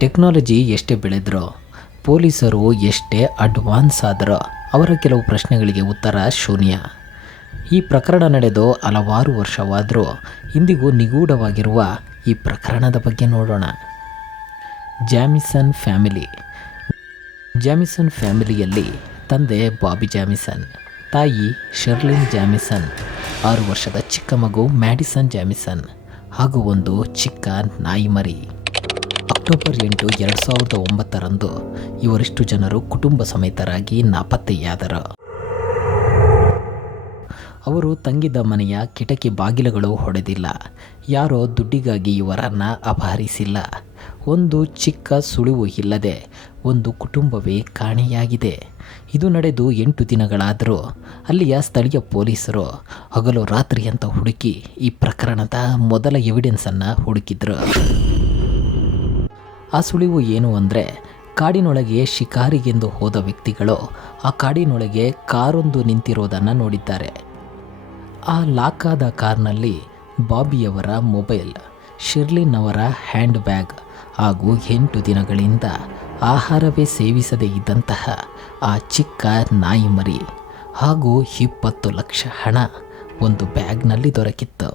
Technology ಎಷ್ಟೇ ಬೆಳೆದ್ರೋ, ಪೊಲೀಸರು ಎಷ್ಟೇ ಅಡ್ವಾನ್ಸ್ ಆದರೋ ಅವರ ಕೆಲವು ಪ್ರಶ್ನೆಗಳಿಗೆ ಉತ್ತರ ಶೂನ್ಯ. ಈ ಪ್ರಕರಣ ನಡೆದು ಹಲವಾರು ವರ್ಷವಾದರೂ ಇಂದಿಗೂ ನಿಗೂಢವಾಗಿರುವ ಈ ಪ್ರಕರಣದ ಬಗ್ಗೆ ನೋಡೋಣ. ಜಾಮಿಸನ್ ಫ್ಯಾಮಿಲಿ. ಜಾಮಿಸನ್ ಫ್ಯಾಮಿಲಿಯಲ್ಲಿ ತಂದೆ ಬಾಬಿ ಜಾಮಿಸನ್, ತಾಯಿ ಶರ್ಲಿನ್ ಜಾಮಿಸನ್, 6 ವರ್ಷದ ಚಿಕ್ಕ ಮಗು ಮ್ಯಾಡಿಸನ್ ಜಾಮಿಸನ್ ಹಾಗೂ ಒಂದು ಚಿಕ್ಕ ನಾಯಿ ಮರಿ. ಅಕ್ಟೋಬರ್ 8, 2009ರಂದು ಇವರಿಷ್ಟು ಜನರು ಕುಟುಂಬ ಸಮೇತರಾಗಿ ನಾಪತ್ತೆಯಾದರು. ಅವರು ತಂಗಿದ್ದ ಮನೆಯ ಕಿಟಕಿ ಬಾಗಿಲುಗಳು ಹೊಡೆದಿಲ್ಲ. ಯಾರೋ ದುಡ್ಡಿಗಾಗಿ ಇವರನ್ನು ಅಪಹರಿಸಿಲ್ಲ. ಒಂದು ಚಿಕ್ಕ ಸುಳಿವು ಇಲ್ಲದೆ ಒಂದು ಕುಟುಂಬವೇ ಕಾಣೆಯಾಗಿದೆ. ಇದು ನಡೆದು 8 ದಿನಗಳಾದರೂ ಅಲ್ಲಿಯ ಸ್ಥಳೀಯ ಪೊಲೀಸರು ಹಗಲು ರಾತ್ರಿ ಅಂತ ಹುಡುಕಿ ಈ ಪ್ರಕರಣದ ಮೊದಲ ಎವಿಡೆನ್ಸನ್ನು ಹುಡುಕಿದ್ರು. ಆ ಸುಳಿವು ಏನು ಅಂದರೆ, ಕಾಡಿನೊಳಗೆ ಶಿಕಾರಿಗೆಂದು ಹೋದ ವ್ಯಕ್ತಿಗಳು ಆ ಕಾಡಿನೊಳಗೆ ಕಾರೊಂದು ನಿಂತಿರೋದನ್ನು ನೋಡಿದ್ದಾರೆ. ಆ ಲಾಕಾದ ಕಾರ್ನಲ್ಲಿ ಬಾಬಿಯವರ ಮೊಬೈಲ್, ಶಿರ್ಲಿನ್ ಅವರ ಹ್ಯಾಂಡ್ ಬ್ಯಾಗ್ ಹಾಗೂ 8 ದಿನಗಳಿಂದ ಆಹಾರವೇ ಸೇವಿಸದೇ ಇದ್ದಂತಹ ಆ ಚಿಕ್ಕ ನಾಯಿ ಮರಿ ಹಾಗೂ 20 ಲಕ್ಷ ಹಣ ಒಂದು ಬ್ಯಾಗ್ನಲ್ಲಿ ದೊರಕಿತ್ತು.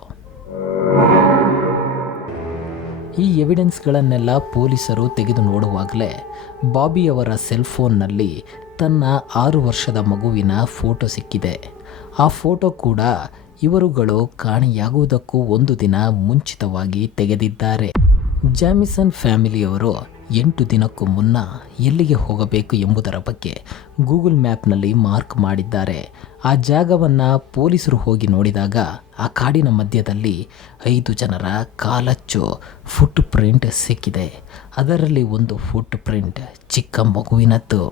ಈ ಎವಿಡೆನ್ಸ್ಗಳನ್ನೆಲ್ಲ ಪೊಲೀಸರು ತೆಗೆದು ನೋಡುವಾಗಲೇ ಬಾಬಿಯವರ ಸೆಲ್ಫೋನ್ನಲ್ಲಿ ತನ್ನ 6 ವರ್ಷದ ಮಗುವಿನ ಫೋಟೋ ಸಿಕ್ಕಿದೆ. ಆ ಫೋಟೋ ಕೂಡ ಇವರುಗಳು ಕಾಣೆಯಾಗುವುದಕ್ಕೂ 1 ದಿನ ಮುಂಚಿತವಾಗಿ ತೆಗೆದಿದ್ದಾರೆ. ಜಾಮಿಸನ್ ಫ್ಯಾಮಿಲಿಯವರು 8 ದಿನಕ್ಕೂ ಮುನ್ನ ಎಲ್ಲಿಗೆ ಹೋಗಬೇಕು ಎಂಬುದರ ಬಗ್ಗೆ ಗೂಗಲ್ ಮ್ಯಾಪ್ನಲ್ಲಿ ಮಾರ್ಕ್ ಮಾಡಿದ್ದಾರೆ. ಆ ಜಾಗವನ್ನು ಪೊಲೀಸರು ಹೋಗಿ ನೋಡಿದಾಗ ಆ ಕಾಡಿನ ಮಧ್ಯದಲ್ಲಿ 5 ಜನರ ಕಾಲಚ್ಚು ಫುಟ್ ಪ್ರಿಂಟ್ ಸಿಕ್ಕಿದೆ. ಅದರಲ್ಲಿ ಒಂದು ಫುಟ್ ಪ್ರಿಂಟ್ ಚಿಕ್ಕ ಮಗುವಿನದ್ದು.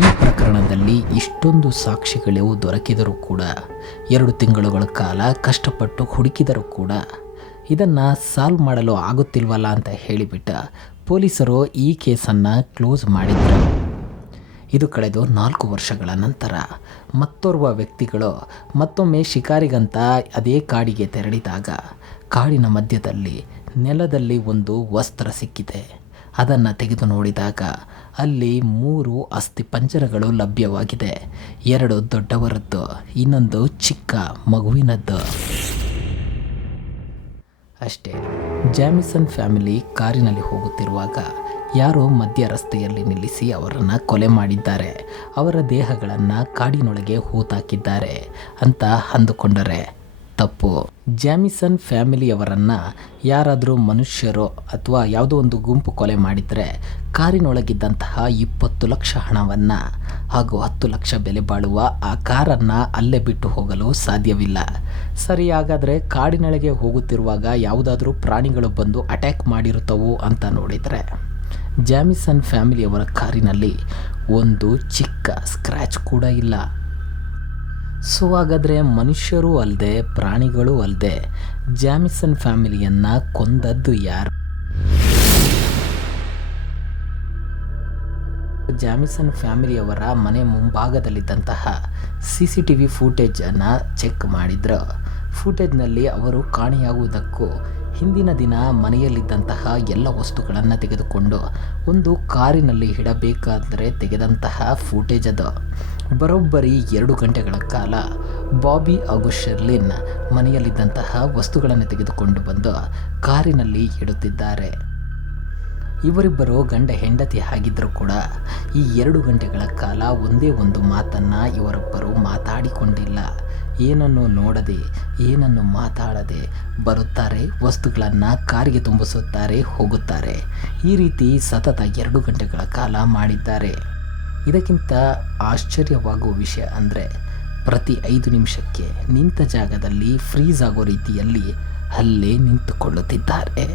ಈ ಪ್ರಕರಣದಲ್ಲಿ ಇಷ್ಟೊಂದು ಸಾಕ್ಷಿಗಳು ದೊರಕಿದರೂ ಕೂಡ, 2 ತಿಂಗಳುಗಳ ಕಾಲ ಕಷ್ಟಪಟ್ಟು ಹುಡುಕಿದರೂ ಕೂಡ ಇದನ್ನು ಸಾಲ್ವ್ ಮಾಡಲು ಆಗುತ್ತಿಲ್ವಲ್ಲ ಅಂತ ಹೇಳಿಬಿಟ್ಟು ಪೊಲೀಸರು ಈ ಕೇಸನ್ನು ಕ್ಲೋಸ್ ಮಾಡಿದರು. ಇದು ಕಳೆದು 4 ವರ್ಷಗಳ ನಂತರ ಮತ್ತೋರ್ವ ವ್ಯಕ್ತಿಗಳು ಮತ್ತೊಮ್ಮೆ ಶಿಕಾರಿಗಂತ ಅದೇ ಕಾಡಿಗೆ ತೆರಳಿದಾಗ ಕಾಡಿನ ಮಧ್ಯದಲ್ಲಿ ನೆಲದಲ್ಲಿ ಒಂದು ವಸ್ತ್ರ ಸಿಕ್ಕಿದೆ. ಅದನ್ನು ತೆಗೆದು ನೋಡಿದಾಗ ಅಲ್ಲಿ 3 ಅಸ್ಥಿಪಂಜರಗಳು ಲಭ್ಯವಾಗಿದೆ. 2 ದೊಡ್ಡವರದ್ದು, ಇನ್ನೊಂದು ಚಿಕ್ಕ ಮಗುವಿನದ್ದು. ಅಷ್ಟೇ, ಜಾಮಿಸನ್ ಫ್ಯಾಮಿಲಿ ಕಾರಿನಲ್ಲಿ ಹೋಗುತ್ತಿರುವಾಗ ಯಾರೋ ಮಧ್ಯ ರಸ್ತೆಯಲ್ಲಿ ನಿಲ್ಲಿಸಿ ಅವರನ್ನು ಕೊಲೆ ಮಾಡಿದ್ದಾರೆ. ಅವರ ದೇಹಗಳನ್ನು ಕಾಡಿನೊಳಗೆ ಹೂತಾಕಿದ್ದಾರೆ ಅಂತ ಅಂದುಕೊಂಡರೆ ತಪ್ಪು. ಜಾಮಿಸನ್ ಫ್ಯಾಮಿಲಿಯವರನ್ನು ಯಾರಾದರೂ ಮನುಷ್ಯರು ಅಥವಾ ಯಾವುದೋ ಒಂದು ಗುಂಪು ಕೊಲೆ ಮಾಡಿದರೆ ಕಾರಿನೊಳಗಿದ್ದಂತಹ 20 ಲಕ್ಷ ಹಣವನ್ನು ಹಾಗೂ 10 ಲಕ್ಷ ಬೆಲೆ ಬಾಳುವ ಆ ಕಾರನ್ನು ಅಲ್ಲೇ ಬಿಟ್ಟು ಹೋಗಲು ಸಾಧ್ಯವಿಲ್ಲ. ಸರಿ, ಹಾಗಾದರೆ ಕಾಡಿನೊಳಗೆ ಹೋಗುತ್ತಿರುವಾಗ ಯಾವುದಾದ್ರೂ ಪ್ರಾಣಿಗಳು ಬಂದು ಅಟ್ಯಾಕ್ ಮಾಡಿರುತ್ತವು ಅಂತ ನೋಡಿದರೆ ಜಾಮಿಸನ್ ಫ್ಯಾಮಿಲಿಯವರ ಕಾರಿನಲ್ಲಿ ಒಂದು ಚಿಕ್ಕ ಸ್ಕ್ರ್ಯಾಚ್ ಕೂಡ ಇಲ್ಲ. ಸೊ ಹಾಗಾದರೆ ಮನುಷ್ಯರೂ ಅಲ್ಲದೆ ಪ್ರಾಣಿಗಳೂ ಅಲ್ಲದೆ ಜಾಮಿಸನ್ ಫ್ಯಾಮಿಲಿಯನ್ನು ಕೊಂದದ್ದು ಯಾರು? ಜಾಮಿಸನ್ ಫ್ಯಾಮಿಲಿಯವರ ಮನೆ ಮುಂಭಾಗದಲ್ಲಿದ್ದಂತಹ CCTV ಫೂಟೇಜನ್ನು ಚೆಕ್ ಮಾಡಿದ್ರು. ಫೂಟೇಜ್ನಲ್ಲಿ ಅವರು ಕಾಣೆಯಾಗುವುದಕ್ಕೂ ಹಿಂದಿನ ದಿನ ಮನೆಯಲ್ಲಿದ್ದಂತಹ ಎಲ್ಲ ವಸ್ತುಗಳನ್ನು ತೆಗೆದುಕೊಂಡು ಒಂದು ಕಾರಿನಲ್ಲಿ ಇಡಬೇಕಾದರೆ ತೆಗೆದಂತಹ ಫೂಟೇಜ್ ಅದು. ಬರೋಬ್ಬರಿ 2 ಗಂಟೆಗಳ ಕಾಲ ಬಾಬಿ ಹಾಗೂ ಶರ್ಲಿನ್ ಮನೆಯಲ್ಲಿದ್ದಂತಹ ವಸ್ತುಗಳನ್ನು ತೆಗೆದುಕೊಂಡು ಬಂದು ಕಾರಿನಲ್ಲಿ ಇಡುತ್ತಿದ್ದಾರೆ. ಇವರಿಬ್ಬರು ಗಂಡ ಹೆಂಡತಿ ಆಗಿದ್ದರೂ ಕೂಡ ಈ 2 ಗಂಟೆಗಳ ಕಾಲ ಒಂದೇ ಒಂದು ಮಾತನ್ನು ಇವರೊಬ್ಬರು ಮಾತಾಡಿಕೊಂಡಿಲ್ಲ. ಏನನ್ನು ನೋಡದೆ, ಏನನ್ನು ಮಾತಾಡದೆ ಬರುತ್ತಾರೆ, ವಸ್ತುಗಳನ್ನು ಕಾರಿಗೆ ತುಂಬಿಸುತ್ತಾರೆ, ಹೋಗುತ್ತಾರೆ. ಈ ರೀತಿ ಸತತ 2 ಗಂಟೆಗಳ ಕಾಲ ಮಾಡಿದ್ದಾರೆ. ಇದಕ್ಕಿಂತ ಆಶ್ಚರ್ಯವಾಗುವ ವಿಷಯ ಅಂದರೆ, ಪ್ರತಿ 5 ನಿಮಿಷಕ್ಕೆ ನಿಂತ ಜಾಗದಲ್ಲಿ ಫ್ರೀಸ್ ಆಗೋ ರೀತಿಯಲ್ಲಿ ಅಲ್ಲೇ ನಿಂತುಕೊಳ್ಳುತ್ತಿದ್ದಾರೆ.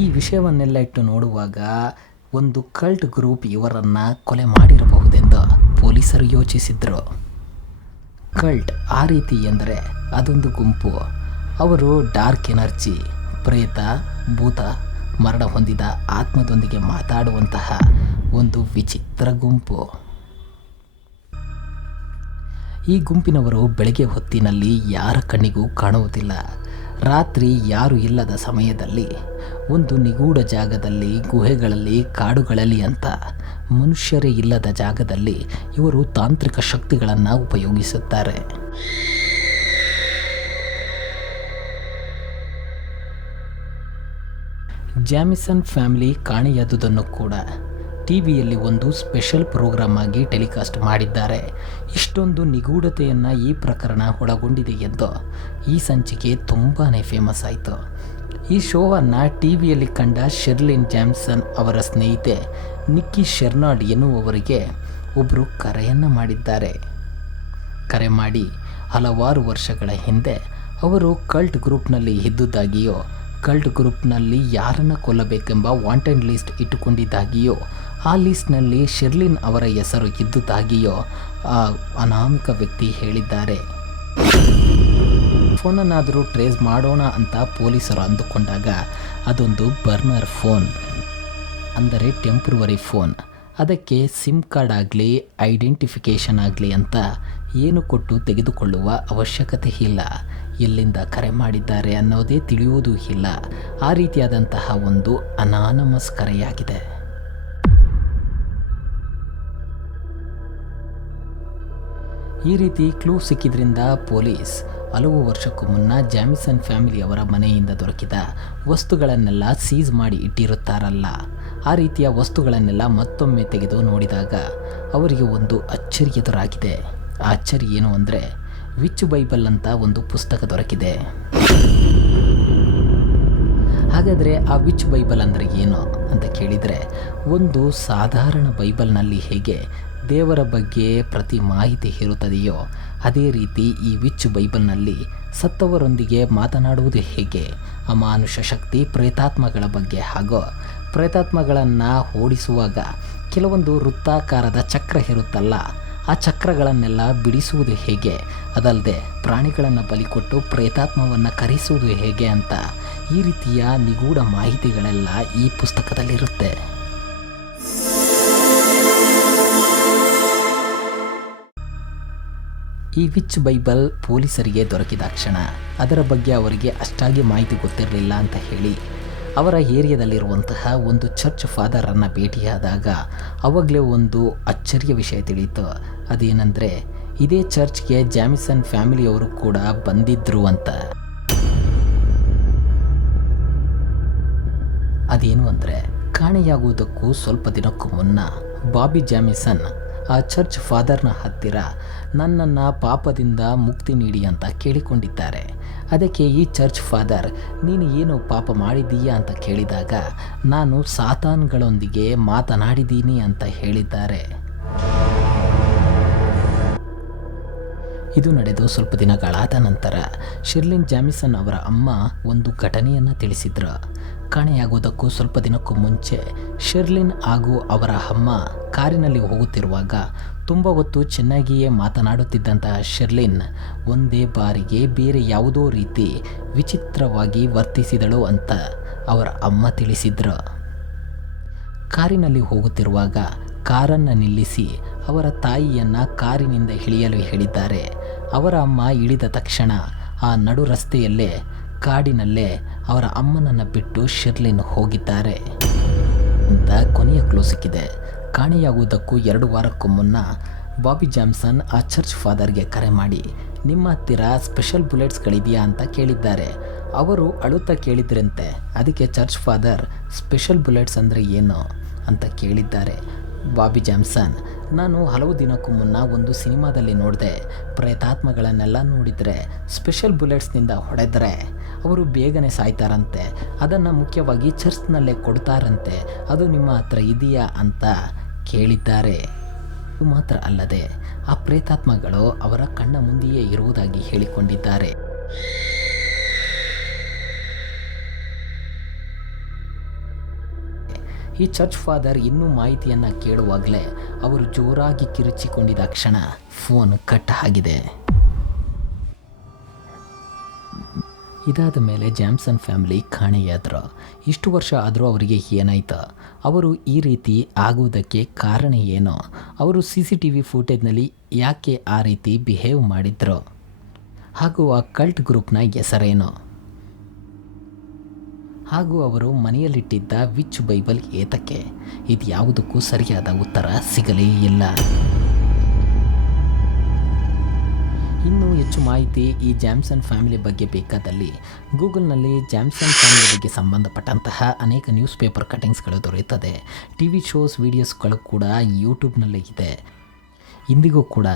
ಈ ವಿಷಯವನ್ನೆಲ್ಲ ಇಟ್ಟು ನೋಡುವಾಗ ಒಂದು ಕಲ್ಟ್ ಗ್ರೂಪ್ ಇವರನ್ನು ಕೊಲೆ ಮಾಡಿರಬಹುದೆಂದು ಪೊಲೀಸರು ಯೋಚಿಸಿದರು. ಕಲ್ಟ್ ಆ ರೀತಿ ಎಂದರೆ ಅದೊಂದು ಗುಂಪು. ಅವರು ಡಾರ್ಕ್ ಎನರ್ಜಿ, ಪ್ರೇತ, ಭೂತ, ಮರಣ ಹೊಂದಿದ ಆತ್ಮದೊಂದಿಗೆ ಮಾತಾಡುವಂತಹ ಒಂದು ವಿಚಿತ್ರ ಗುಂಪು. ಈ ಗುಂಪಿನವರು ಬೆಳಗ್ಗೆ ಹೊತ್ತಿನಲ್ಲಿ ಯಾರ ಕಣ್ಣಿಗೂ ಕಾಣುವುದಿಲ್ಲ. ರಾತ್ರಿ ಯಾರು ಇಲ್ಲದ ಸಮಯದಲ್ಲಿ ಒಂದು ನಿಗೂಢ ಜಾಗದಲ್ಲಿ, ಗುಹೆಗಳಲ್ಲಿ, ಕಾಡುಗಳಲ್ಲಿ ಅಂತ ಮನುಷ್ಯರೇ ಇಲ್ಲದ ಜಾಗದಲ್ಲಿ ಇವರು ತಾಂತ್ರಿಕ ಶಕ್ತಿಗಳನ್ನು ಉಪಯೋಗಿಸುತ್ತಾರೆ. ಜಾಮಿಸನ್ ಫ್ಯಾಮಿಲಿ ಕಾಣೆಯಾದುದನ್ನು ಕೂಡ ಟಿವಿಯಲ್ಲಿ ಒಂದು ಸ್ಪೆಷಲ್ ಪ್ರೋಗ್ರಾಮ್ ಆಗಿ ಟೆಲಿಕಾಸ್ಟ್ ಮಾಡಿದ್ದಾರೆ. ಇಷ್ಟೊಂದು ನಿಗೂಢತೆಯನ್ನು ಈ ಪ್ರಕರಣ ಒಳಗೊಂಡಿದೆ ಎಂದು ಈ ಸಂಚಿಕೆ ತುಂಬಾ ಫೇಮಸ್ ಆಯಿತು. ಈ ಶೋವನ್ನು ಟಿವಿಯಲ್ಲಿ ಕಂಡ ಶೆರ್ಲಿನ್ ಜಾಮ್ಸನ್ ಅವರ ಸ್ನೇಹಿತೆ ನಿಕ್ಕಿ ಶೆರ್ನಾಡ್ ಎನ್ನುವವರಿಗೆ ಒಬ್ಬರು ಕರೆಯನ್ನು ಮಾಡಿದ್ದಾರೆ. ಕರೆ ಮಾಡಿ ಹಲವಾರು ವರ್ಷಗಳ ಹಿಂದೆ ಅವರು ಕಲ್ಟ್ ಗ್ರೂಪ್ನಲ್ಲಿ ಇದ್ದುದಾಗಿಯೋ, ಕಲ್ಟ್ ಗ್ರೂಪ್ನಲ್ಲಿ ಯಾರನ್ನು ಕೊಲ್ಲಬೇಕೆಂಬ ವಾಂಟೆಡ್ ಲಿಸ್ಟ್ ಇಟ್ಟುಕೊಂಡಿದ್ದಾಗಿಯೋ, ಆ ಲಿಸ್ಟ್ನಲ್ಲಿ ಶೆರ್ಲಿನ್ ಅವರ ಹೆಸರು ಇದ್ದುದಾಗಿಯೋ ಆ ಅನಾಮಿಕ ವ್ಯಕ್ತಿ ಹೇಳಿದ್ದಾರೆ. ಫೋನನ್ನಾದರೂ ಟ್ರೇಸ್ ಮಾಡೋಣ ಅಂತ ಪೊಲೀಸರು ಅಂದುಕೊಂಡಾಗ ಅದೊಂದು ಬರ್ನರ್ ಫೋನ್, ಅಂದರೆ ಟೆಂಪ್ರವರಿ ಫೋನ್. ಅದಕ್ಕೆ ಸಿಮ್ ಕಾರ್ಡ್ ಆಗಲಿ, ಐಡೆಂಟಿಫಿಕೇಷನ್ ಆಗಲಿ ಅಂತ ಏನು ಕೊಟ್ಟು ತೆಗೆದುಕೊಳ್ಳುವ ಅವಶ್ಯಕತೆ ಇಲ್ಲ. ಎಲ್ಲಿಂದ ಕರೆ ಮಾಡಿದ್ದಾರೆ ಅನ್ನೋದೇ ತಿಳಿಯುವುದೂ ಇಲ್ಲ. ಆ ರೀತಿಯಾದಂತಹ ಒಂದು ಅನಾನಮಸ್ ಕರೆಯಾಗಿದೆ. ಈ ರೀತಿ ಕ್ಲೂ ಸಿಕ್ಕಿದ್ರಿಂದ ಪೊಲೀಸ್ ಹಲವು ವರ್ಷಕ್ಕೂ ಮುನ್ನ ಜಾಮಿಸನ್ ಫ್ಯಾಮಿಲಿಯವರ ಮನೆಯಿಂದ ದೊರಕಿದ ವಸ್ತುಗಳನ್ನೆಲ್ಲ ಸೀಸ್ ಮಾಡಿ ಇಟ್ಟಿರುತ್ತಾರಲ್ಲ, ಆ ರೀತಿಯ ವಸ್ತುಗಳನ್ನೆಲ್ಲ ಮತ್ತೊಮ್ಮೆ ತೆಗೆದು ನೋಡಿದಾಗ ಅವರಿಗೆ ಒಂದು ಅಚ್ಚರಿ ಎದುರಾಗಿದೆ. ಆ ಅಚ್ಚರಿ ಏನು ಅಂದರೆ, ವಿಚ್ ಬೈಬಲ್ ಅಂತ ಒಂದು ಪುಸ್ತಕ ದೊರಕಿದೆ. ಹಾಗಾದರೆ ಆ ವಿಚ್ ಬೈಬಲ್ ಅಂದರೆ ಏನು ಅಂತ ಕೇಳಿದರೆ, ಒಂದು ಸಾಧಾರಣ ಬೈಬಲ್ನಲ್ಲಿ ಹೇಗೆ ದೇವರ ಬಗ್ಗೆ ಪ್ರತಿ ಮಾಹಿತಿ ಇರುತ್ತದೆಯೋ ಅದೇ ರೀತಿ ಈ ವಿಚ್ ಬೈಬಲ್ನಲ್ಲಿ ಸತ್ತವರೊಂದಿಗೆ ಮಾತನಾಡುವುದು ಹೇಗೆ, ಅಮಾನುಷ ಶಕ್ತಿ, ಪ್ರೇತಾತ್ಮಗಳ ಬಗ್ಗೆ ಹಾಗೂ ಪ್ರೇತಾತ್ಮಗಳನ್ನು ಓಡಿಸುವಾಗ ಕೆಲವೊಂದು ವೃತ್ತಾಕಾರದ ಚಕ್ರ ಇರುತ್ತಲ್ಲ, ಆ ಚಕ್ರಗಳನ್ನೆಲ್ಲ ಬಿಡಿಸುವುದು ಹೇಗೆ, ಅದಲ್ಲದೆ ಪ್ರಾಣಿಗಳನ್ನು ಬಲಿಕೊಟ್ಟು ಪ್ರೇತಾತ್ಮವನ್ನು ಕರೆಸುವುದು ಹೇಗೆ ಅಂತ ಈ ರೀತಿಯ ನಿಗೂಢ ಮಾಹಿತಿಗಳೆಲ್ಲ ಈ ಪುಸ್ತಕದಲ್ಲಿರುತ್ತೆ. ಈ ವಿಚ್ ಬೈಬಲ್ ಪೊಲೀಸರಿಗೆ ದೊರಕಿದ ಕ್ಷಣ ಅದರ ಬಗ್ಗೆ ಅವರಿಗೆ ಅಷ್ಟಾಗಿ ಮಾಹಿತಿ ಗೊತ್ತಿರಲಿಲ್ಲ ಅಂತ ಹೇಳಿ ಅವರ ಏರಿಯಾದಲ್ಲಿರುವಂತಹ ಒಂದು ಚರ್ಚ್ ಫಾದರನ್ನು ಭೇಟಿಯಾದಾಗ ಅವಾಗಲೇ ಒಂದು ಅಚ್ಚರಿಯ ವಿಷಯ ತಿಳಿಯಿತು. ಅದೇನೆಂದರೆ, ಇದೇ ಚರ್ಚ್ಗೆ ಜಾಮಿಸನ್ ಫ್ಯಾಮಿಲಿಯವರು ಕೂಡ ಬಂದಿದ್ದರು ಅಂತ. ಅದೇನು ಅಂದರೆ, ಕಾಣೆಯಾಗುವುದಕ್ಕೂ ಸ್ವಲ್ಪ ದಿನಕ್ಕೂ ಮುನ್ನ ಬಾಬಿ ಜಾಮಿಸನ್ ಆ ಚರ್ಚ್ ಫಾದರ್ನ ಹತ್ತಿರ ನನ್ನನ್ನು ಪಾಪದಿಂದ ಮುಕ್ತಿ ನೀಡಿ ಅಂತ ಕೇಳಿಕೊಂಡಿದ್ದಾರೆ. ಅದಕ್ಕೆ ಈ ಚರ್ಚ್ ಫಾದರ್, ನೀನು ಏನು ಪಾಪ ಮಾಡಿದ್ದೀಯಾ ಅಂತ ಕೇಳಿದಾಗ ನಾನು ಸಾತಾನ್ಗಳೊಂದಿಗೆ ಮಾತನಾಡಿದ್ದೀನಿ ಅಂತ ಹೇಳಿದ್ದಾರೆ. ಇದು ನಡೆದು ಸ್ವಲ್ಪ ದಿನಗಳಾದ ನಂತರ ಶೆರ್ಲಿನ್ ಜಾಮಿಸನ್ ಅವರ ಅಮ್ಮ ಒಂದು ಘಟನೆಯನ್ನು ತಿಳಿಸಿದ್ರು. ಕಾಣೆಯಾಗುವುದಕ್ಕೂ ಸ್ವಲ್ಪ ದಿನಕ್ಕೂ ಮುಂಚೆ ಶೆರ್ಲಿನ್ ಹಾಗೂ ಅವರ ಅಮ್ಮ ಕಾರಿನಲ್ಲಿ ಹೋಗುತ್ತಿರುವಾಗ ತುಂಬ ಹೊತ್ತು ಚೆನ್ನಾಗಿಯೇ ಮಾತನಾಡುತ್ತಿದ್ದಂತಹ ಶೆರ್ಲಿನ್ ಒಂದೇ ಬಾರಿಗೆ ಬೇರೆ ಯಾವುದೋ ರೀತಿ ವಿಚಿತ್ರವಾಗಿ ವರ್ತಿಸಿದಳು ಅಂತ ಅವರ ಅಮ್ಮ ತಿಳಿಸಿದ್ರು. ಕಾರಿನಲ್ಲಿ ಹೋಗುತ್ತಿರುವಾಗ ಕಾರನ್ನು ನಿಲ್ಲಿಸಿ ಅವರ ತಾಯಿಯನ್ನು ಕಾರಿನಿಂದ ಇಳಿಯಲು ಹೇಳಿದ್ದಾರೆ. ಅವರ ಅಮ್ಮ ಇಳಿದ ತಕ್ಷಣ ಆ ನಡು ರಸ್ತೆಯಲ್ಲೇ ಕಾಡಿನಲ್ಲೇ ಅವರ ಅಮ್ಮನನ್ನು ಬಿಟ್ಟು ಶೆರ್ಲಿನ್ ಹೋಗಿದ್ದಾರೆ ಅಂತ ಕೊನೆಯ ಕ್ಲೂ ಸಿಕ್ಕಿದೆ. ಕಾಣೆಯಾಗುವುದಕ್ಕೂ 2 ವಾರಕ್ಕೂ ಮುನ್ನ ಬಾಬಿ ಜಾಮ್ಸನ್ ಆ ಚರ್ಚ್ ಫಾದರ್ಗೆ ಕರೆ ಮಾಡಿ ನಿಮ್ಮ ಹತ್ತಿರ ಸ್ಪೆಷಲ್ ಬುಲೆಟ್ಸ್ಗಳಿದೆಯಾ ಅಂತ ಕೇಳಿದ್ದಾರೆ. ಅವರು ಅಳುತ್ತಾ ಕೇಳಿದ್ರಂತೆ. ಅದಕ್ಕೆ ಚರ್ಚ್ ಫಾದರ್ ಸ್ಪೆಷಲ್ ಬುಲೆಟ್ಸ್ ಅಂದರೆ ಏನು ಅಂತ ಕೇಳಿದ್ದಾರೆ. ಬಾಬಿ ಜಾಮ್ಸನ್, ನಾನು ಹಲವು ದಿನಕ್ಕೂ ಮುನ್ನ ಒಂದು ಸಿನಿಮಾದಲ್ಲಿ ನೋಡಿದೆ, ಪ್ರೇತಾತ್ಮಗಳನ್ನೆಲ್ಲ ನೋಡಿದರೆ ಸ್ಪೆಷಲ್ ಬುಲೆಟ್ಸ್ನಿಂದ ಹೊಡೆದರೆ ಅವರು ಬೇಗನೆ ಸಾಯ್ತಾರಂತೆ, ಅದನ್ನು ಮುಖ್ಯವಾಗಿ ಚರ್ಚ್ನಲ್ಲೇ ಕೊಡ್ತಾರಂತೆ, ಅದು ನಿಮ್ಮ ಹತ್ರ ಇದೆಯಾ ಅಂತ ಕೇಳಿದ್ದಾರೆ. ಇದು ಮಾತ್ರ ಅಲ್ಲದೆ ಆ ಪ್ರೇತಾತ್ಮಗಳು ಅವರ ಕಣ್ಣ ಮುಂದೆಯೇ ಇರುವುದಾಗಿ ಹೇಳಿಕೊಂಡಿದ್ದಾರೆ. ಈ ಚರ್ಚ್ ಫಾದರ್ ಇನ್ನೂ ಮಾಹಿತಿಯನ್ನು ಕೇಳುವಾಗಲೇ ಅವರು ಜೋರಾಗಿ ಕಿರುಚಿಕೊಂಡಿದ್ದ ಕ್ಷಣ ಫೋನ್ ಕಟ್ ಆಗಿದೆ. ಇದಾದ ಮೇಲೆ ಜಾಮ್ಸನ್ ಫ್ಯಾಮಿಲಿ ಕಾಣೆಯಾದರು. ಇಷ್ಟು ವರ್ಷ ಆದರೂ ಅವರಿಗೆ ಏನಾಯ್ತು? ಅವರು ಈ ರೀತಿ ಆಗುವುದಕ್ಕೆ ಕಾರಣ ಏನು? ಅವರು CCTV ಫುಟೇಜ್ನಲ್ಲಿ ಯಾಕೆ ಆ ರೀತಿ ಬಿಹೇವ್ ಮಾಡಿದ್ರು? ಹಾಗೂ ಆ ಕಲ್ಟ್ ಗ್ರೂಪ್ನ ಹೆಸರೇನು? ಹಾಗೂ ಅವರು ಮನೆಯಲ್ಲಿಟ್ಟಿದ್ದ ವಿಚ್ ಬೈಬಲ್ ಏತಕ್ಕೆ? ಇದು ಯಾವುದಕ್ಕೂ ಸರಿಯಾದ ಉತ್ತರ ಸಿಗಲೇ ಇಲ್ಲ. ಇನ್ನೂ ಹೆಚ್ಚು ಮಾಹಿತಿ ಈ ಜಾಮ್ಸನ್ ಫ್ಯಾಮಿಲಿ ಬಗ್ಗೆ ಬೇಕಾದಲ್ಲಿ ಗೂಗಲ್ನಲ್ಲಿ ಜಾಮ್ಸನ್ ಫ್ಯಾಮಿಲಿ ಬಗ್ಗೆ ಸಂಬಂಧಪಟ್ಟಂತಹ ಅನೇಕ ನ್ಯೂಸ್ ಪೇಪರ್ ಕಟಿಂಗ್ಸ್ಗಳು ದೊರೆಯುತ್ತದೆ. ಟಿವಿ ಶೋಸ್ ವಿಡಿಯೋಸ್ಗಳು ಕೂಡ ಯೂಟ್ಯೂಬ್ನಲ್ಲೇ ಇದೆ. ಇಂದಿಗೂ ಕೂಡ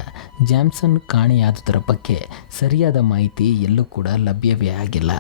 ಜಾಮ್ಸನ್ ಕಾಣೆಯಾದುದರ ಬಗ್ಗೆ ಸರಿಯಾದ ಮಾಹಿತಿ ಎಲ್ಲೂ ಕೂಡ ಲಭ್ಯವೇ ಆಗಿಲ್ಲ.